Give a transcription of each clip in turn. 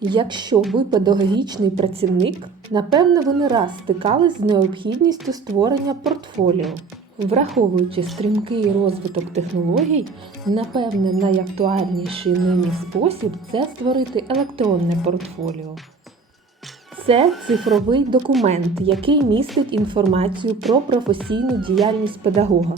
Якщо ви педагогічний працівник, напевно, ви не раз стикались з необхідністю створення портфоліо. Враховуючи стрімкий розвиток технологій, напевне, найактуальніший нині спосіб це створити електронне портфоліо. Це цифровий документ, який містить інформацію про професійну діяльність педагога.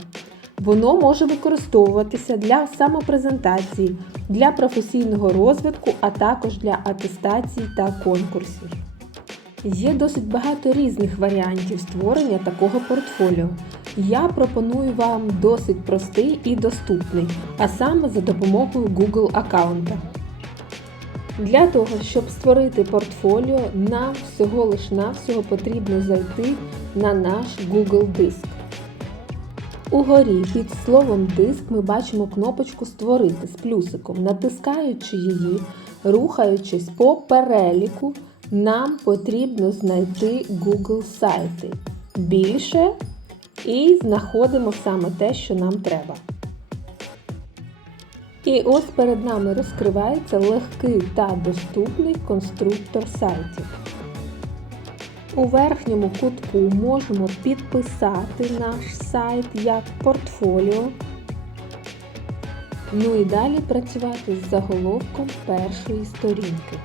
Воно може використовуватися для самопрезентації, для професійного розвитку, а також для атестацій та конкурсів. Є досить багато різних варіантів створення такого портфоліо. Я пропоную вам досить простий і доступний, а саме за допомогою Google аккаунта. Для того, щоб створити портфоліо, нам всього лиш навсього потрібно зайти на наш Google диск. Угорі під словом диск ми бачимо кнопочку Створити з плюсиком. Натискаючи її, рухаючись по переліку, нам потрібно знайти Google сайти. Більше і знаходимо саме те, що нам треба. І ось перед нами розкривається легкий та доступний конструктор сайтів. У верхньому кутку можемо підписати наш сайт як портфоліо. Ну і далі працювати з заголовком першої сторінки.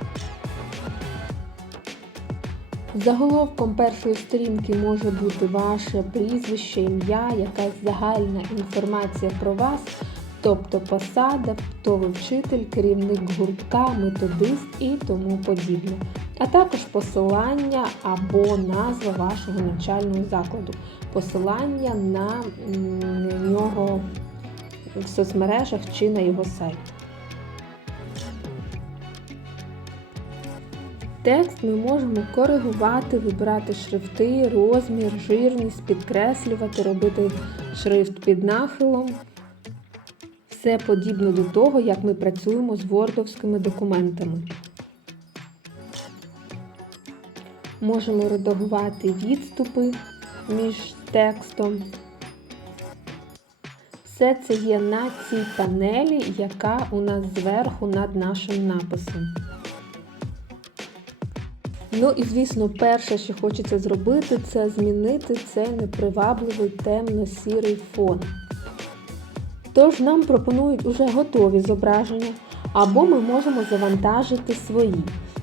Заголовком першої сторінки може бути ваше прізвище, ім'я, якась загальна інформація про вас, тобто посада, хто ви вчитель, керівник гуртка, методист і тому подібне. А також посилання або назва вашого навчального закладу, посилання на нього в соцмережах чи на його сайт. Текст ми можемо коригувати, вибирати шрифти, розмір, жирність, підкреслювати, робити шрифт під нахилом. Все подібно до того, як ми працюємо з вордовськими документами. Можемо редагувати відступи між текстом. Все це є на цій панелі, яка у нас зверху над нашим написом. Ну і, звісно, перше, що хочеться зробити, це змінити цей непривабливий темно-сірий фон. Тож нам пропонують уже готові зображення, або ми можемо завантажити свої.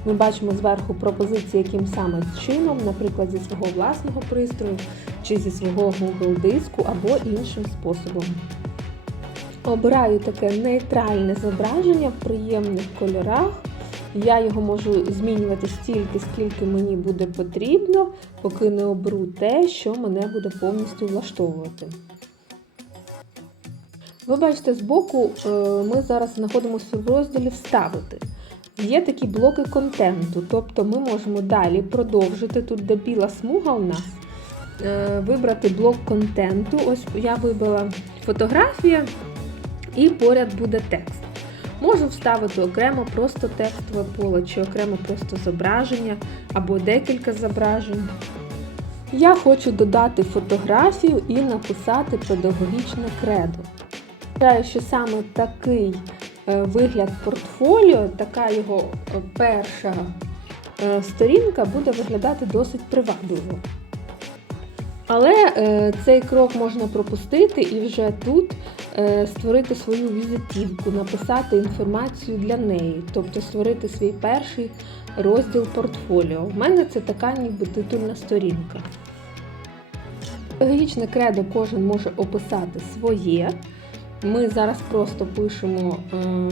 Ми бачимо зверху пропозиції, яким саме чином, наприклад, зі свого власного пристрою, чи зі свого Google диску, або іншим способом. Обираю таке нейтральне зображення в приємних кольорах. Я його можу змінювати стільки, скільки мені буде потрібно, поки не оберу те, що мене буде повністю влаштовувати. Ви бачите, збоку е, ми зараз знаходимося в розділі Вставити. Є такі блоки контенту, тобто ми можемо далі продовжити, тут де біла смуга у нас, е, вибрати блок контенту. Ось я вибрала фотографія, і поряд буде текст. Можу вставити окремо просто текстове поле, чи окремо просто зображення, або декілька зображень. Я хочу додати фотографію і написати педагогічне кредо. Вважаю, що саме такий вигляд портфоліо, така його перша сторінка буде виглядати досить привабливо. Але цей крок можна пропустити і вже тут створити свою візитівку, написати інформацію для неї, тобто створити свій перший розділ портфоліо. У мене це така ніби титульна сторінка. Педагогічне кредо кожен може описати своє. Ми зараз просто пишемо,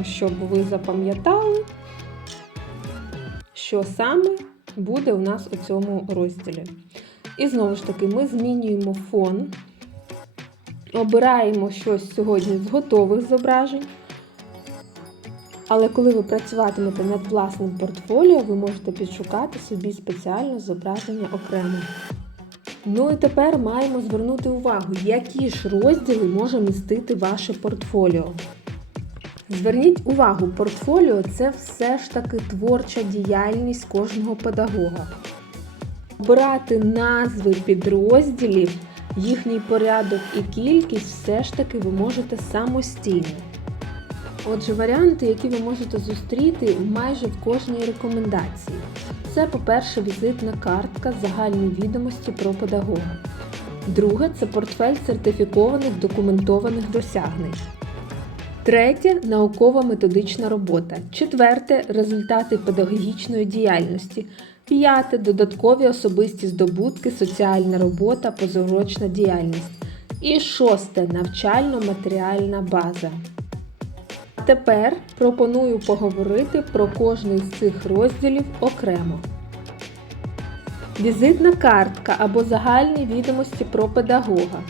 щоб ви запам'ятали, що саме буде у нас у цьому розділі. І знову ж таки, ми змінюємо фон, обираємо щось сьогодні з готових зображень. Але коли ви працюватимете над власним портфоліо, ви можете підшукати собі спеціальне зображення окремо. Ну і тепер маємо звернути увагу, які ж розділи може містити ваше портфоліо. Зверніть увагу, портфоліо це все ж таки творча діяльність кожного педагога. Обирати назви підрозділів, їхній порядок і кількість все ж таки ви можете самостійно. Отже, варіанти, які ви можете зустріти майже в кожній рекомендації. Це, по-перше, візитна картка загальні відомості про педагога. Друге це портфель сертифікованих документованих досягнень. Третє науково-методична робота. Четверте результати педагогічної діяльності. П'яте додаткові особисті здобутки, соціальна робота, позаурочна діяльність. І шосте навчально-матеріальна база. Тепер пропоную поговорити про кожний з цих розділів окремо. Візитна картка або загальні відомості про педагога.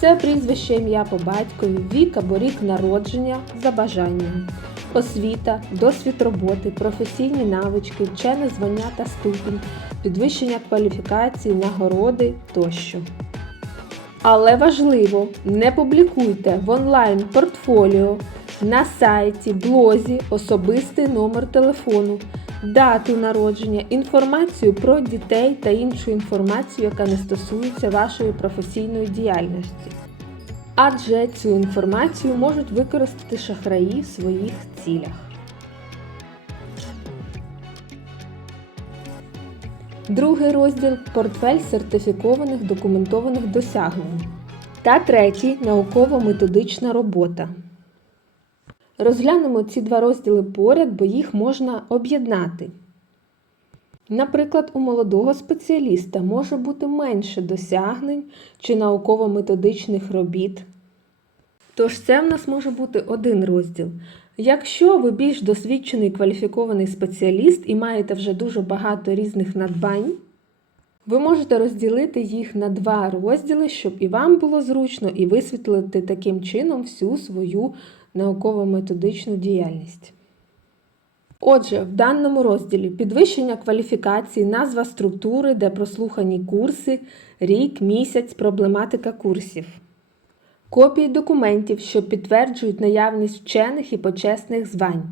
Це прізвище ім'я по батькові, вік або рік народження за бажанням, освіта, досвід роботи, професійні навички, вчене звання та ступінь, підвищення кваліфікації, нагороди тощо. Але важливо, не публікуйте в онлайн портфоліо, на сайті, блозі особистий номер телефону, дату народження, інформацію про дітей та іншу інформацію, яка не стосується вашої професійної діяльності. Адже цю інформацію можуть використати шахраї в своїх цілях. Другий розділ портфель сертифікованих документованих досягнень. Та третій науково-методична робота. Розглянемо ці два розділи поряд, бо їх можна об'єднати. Наприклад, у молодого спеціаліста може бути менше досягнень чи науково-методичних робіт. Тож це в нас може бути один розділ. Якщо ви більш досвідчений кваліфікований спеціаліст і маєте вже дуже багато різних надбань, ви можете розділити їх на два розділи, щоб і вам було зручно, і висвітлити таким чином всю свою науково-методичну діяльність. Отже, в даному розділі підвищення кваліфікації, назва структури, де прослухані курси, рік, місяць, проблематика курсів. Копії документів, що підтверджують наявність вчених і почесних звань,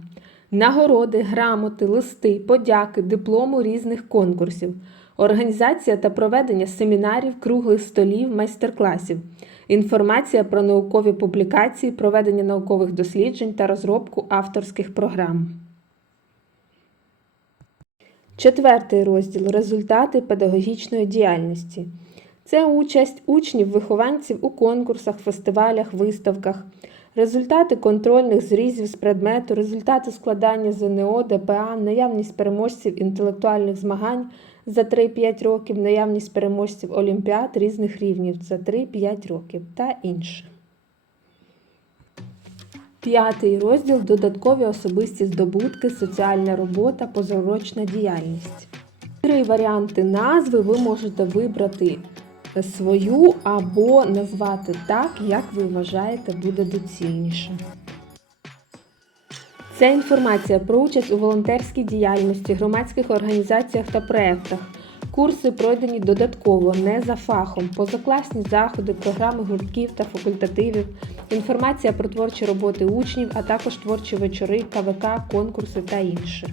нагороди, грамоти, листи, подяки, диплому різних конкурсів, організація та проведення семінарів, круглих столів, майстер-класів, інформація про наукові публікації, проведення наукових досліджень та розробку авторських програм. Четвертий розділ результати педагогічної діяльності. Це участь учнів-вихованців у конкурсах, фестивалях, виставках, результати контрольних зрізів з предмету, результати складання ЗНО, ДПА, наявність переможців інтелектуальних змагань за 3-5 років, наявність переможців олімпіад різних рівнів за 3-5 років та інше. П'ятий розділ додаткові особисті здобутки, соціальна робота, позаурочна діяльність. Три варіанти назви ви можете вибрати свою або назвати так, як ви вважаєте буде доцільніше. Це інформація про участь у волонтерській діяльності, громадських організаціях та проєктах. Курси пройдені додатково, не за фахом, позакласні заходи, програми гуртків та факультативів, інформація про творчі роботи учнів, а також творчі вечори, КВК, конкурси та інше.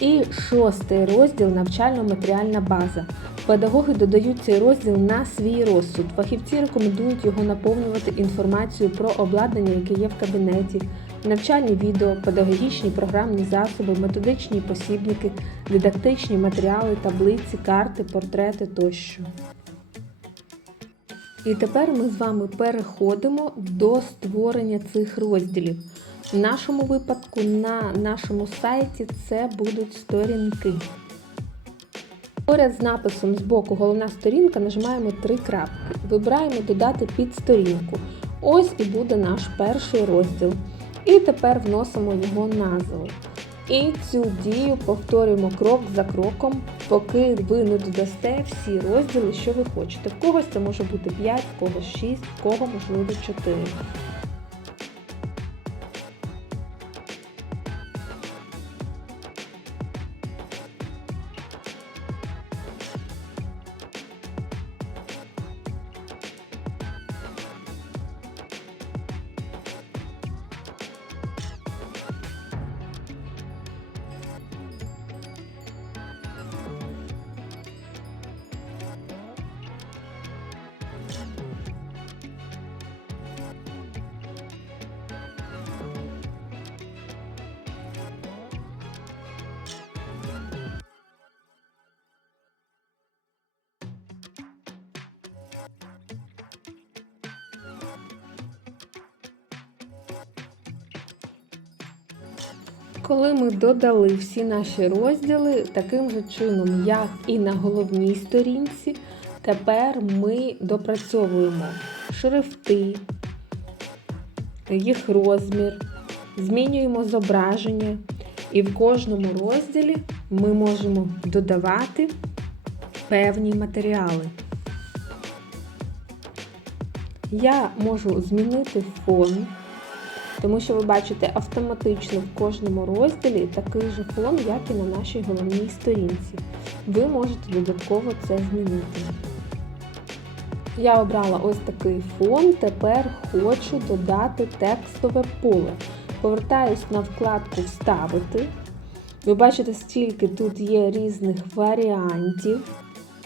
І шостий розділ навчально-матеріальна база. Педагоги додають цей розділ на свій розсуд. Фахівці рекомендують його наповнювати інформацією про обладнання, яке є в кабінеті, навчальні відео, педагогічні програмні засоби, методичні посібники, дидактичні матеріали, таблиці, карти, портрети тощо. І тепер ми з вами переходимо до створення цих розділів. В нашому випадку на нашому сайті це будуть сторінки. Поряд з написом з боку головна сторінка нажимаємо три крапки. Вибираємо Додати під сторінку. Ось і буде наш перший розділ. І тепер вносимо його назву. І цю дію повторюємо крок за кроком, поки ви не додасте всі розділи, що ви хочете. В когось це може бути 5, в когось 6, в кого можливо 4. Коли ми додали всі наші розділи таким же чином, як і на головній сторінці, тепер ми допрацьовуємо шрифти, їх розмір, змінюємо зображення, і в кожному розділі ми можемо додавати певні матеріали. Я можу змінити фон, тому що ви бачите автоматично в кожному розділі такий же фон, як і на нашій головній сторінці. Ви можете додатково це змінити. Я обрала ось такий фон, тепер хочу додати текстове поле. Повертаюсь на вкладку Вставити. Ви бачите, стільки тут є різних варіантів,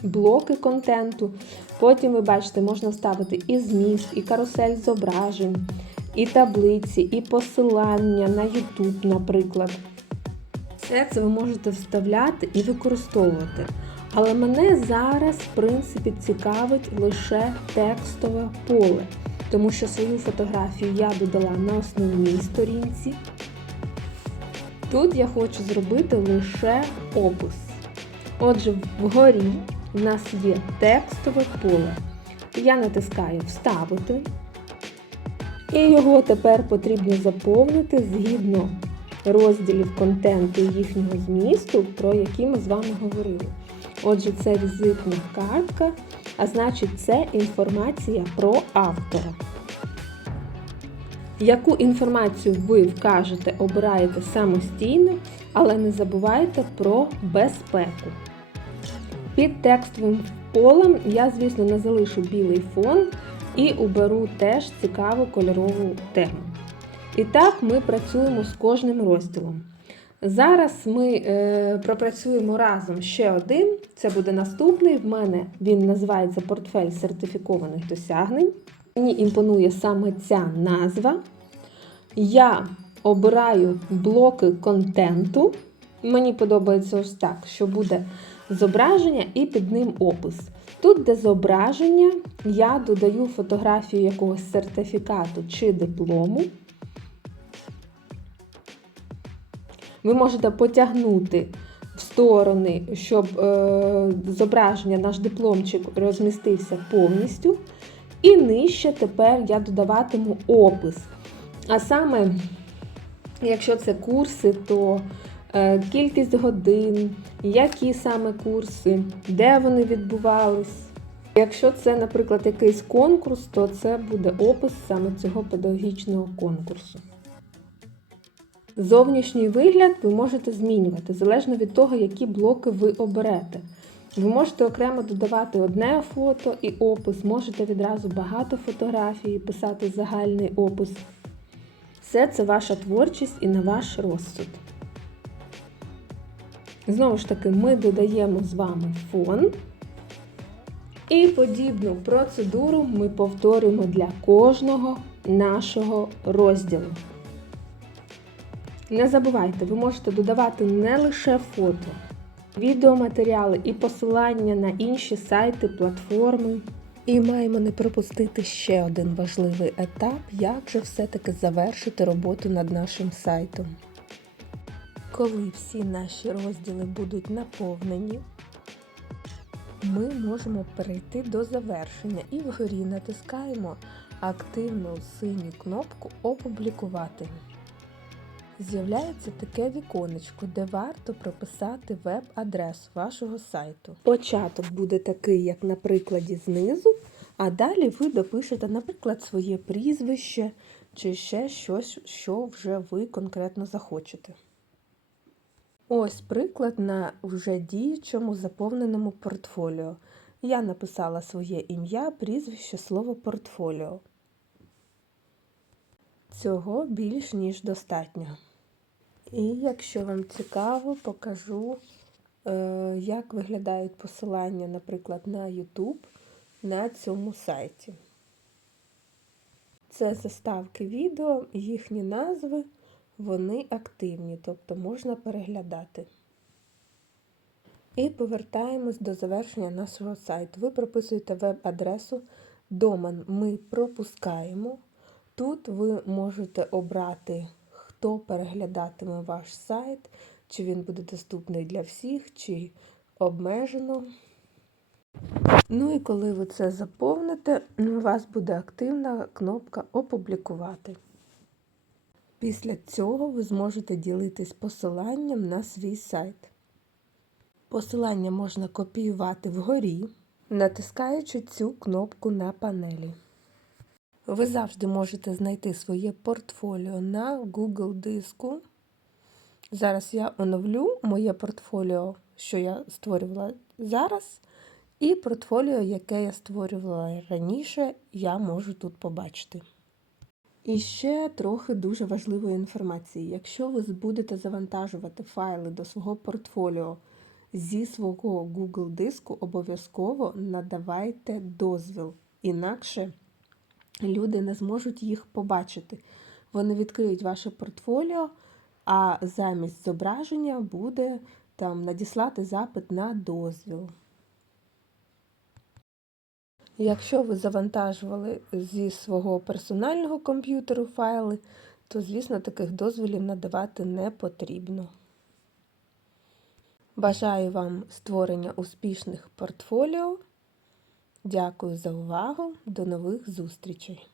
блоки контенту. Потім ви бачите, можна вставити і зміст, і карусель зображень, і таблиці, і посилання на YouTube, наприклад. Все це ви можете вставляти і використовувати. Але мене зараз, в принципі, цікавить лише текстове поле, тому що свою фотографію я додала на основній сторінці. Тут я хочу зробити лише опис. Отже, вгорі в нас є текстове поле. Я натискаю Вставити. І його тепер потрібно заповнити згідно розділів контенту і їхнього змісту, про які ми з вами говорили. Отже, це візитна картка, а значить, це інформація про автора. Яку інформацію ви вкажете, обираєте самостійно, але не забувайте про безпеку. Під текстовим полем я, звісно, не залишу білий фон і уберу теж цікаву кольорову тему. І так ми працюємо з кожним розділом. Зараз ми е, пропрацюємо разом ще один. Це буде наступний. В мене він називається портфель сертифікованих досягнень. Мені імпонує саме ця назва. Я обираю блоки контенту. Мені подобається ось так, що буде зображення і під ним опис. Тут, де зображення, я додаю фотографію якогось сертифікату чи диплому. Ви можете потягнути в сторони, щоб е, зображення, наш дипломчик розмістився повністю. І нижче тепер я додаватиму опис. А саме, якщо це курси, то кількість годин, які саме курси, де вони відбувались. Якщо це, наприклад, якийсь конкурс, то це буде опис саме цього педагогічного конкурсу. Зовнішній вигляд ви можете змінювати, залежно від того, які блоки ви оберете. Ви можете окремо додавати одне фото і опис, можете відразу багато фотографій, писати загальний опис. Все це ваша творчість і на ваш розсуд. Знову ж таки, ми додаємо з вами фон. І подібну процедуру ми повторюємо для кожного нашого розділу. Не забувайте, ви можете додавати не лише фото, відеоматеріали і посилання на інші сайти, платформи. І маємо не пропустити ще один важливий етап, як же все-таки завершити роботу над нашим сайтом. Коли всі наші розділи будуть наповнені, ми можемо перейти до завершення і вгорі натискаємо активну синю кнопку Опублікувати. З'являється таке віконечко, де варто прописати веб-адресу вашого сайту. Початок буде такий, як на прикладі знизу, а далі ви допишете, наприклад, своє прізвище чи ще щось, що вже ви конкретно захочете. Ось приклад на вже діючому заповненому портфоліо. Я написала своє ім'я, прізвище, слово портфоліо. Цього більш ніж достатньо. І якщо вам цікаво, покажу, е, як виглядають посилання, наприклад, на YouTube на цьому сайті. Це заставки відео, їхні назви, вони активні, тобто можна переглядати. І повертаємось до завершення нашого сайту. Ви прописуєте веб-адресу, домен ми пропускаємо. Тут ви можете обрати, хто переглядатиме ваш сайт, чи він буде доступний для всіх, чи обмежено. Ну і коли ви це заповните, у вас буде активна кнопка Опублікувати. Після цього ви зможете ділитись посиланням на свій сайт. Посилання можна копіювати вгорі, натискаючи цю кнопку на панелі. Ви завжди можете знайти своє портфоліо на Google диску. Зараз я оновлю моє портфоліо, що я створювала зараз, і портфоліо, яке я створювала раніше, я можу тут побачити. І ще трохи дуже важливої інформації. Якщо ви будете завантажувати файли до свого портфоліо зі свого Google диску, обов'язково надавайте дозвіл. Інакше люди не зможуть їх побачити. Вони відкриють ваше портфоліо, а замість зображення буде там надіслати запит на дозвіл. Якщо ви завантажували зі свого персонального комп'ютеру файли, то, звісно, таких дозволів надавати не потрібно. Бажаю вам створення успішних портфоліо. Дякую за увагу. До нових зустрічей!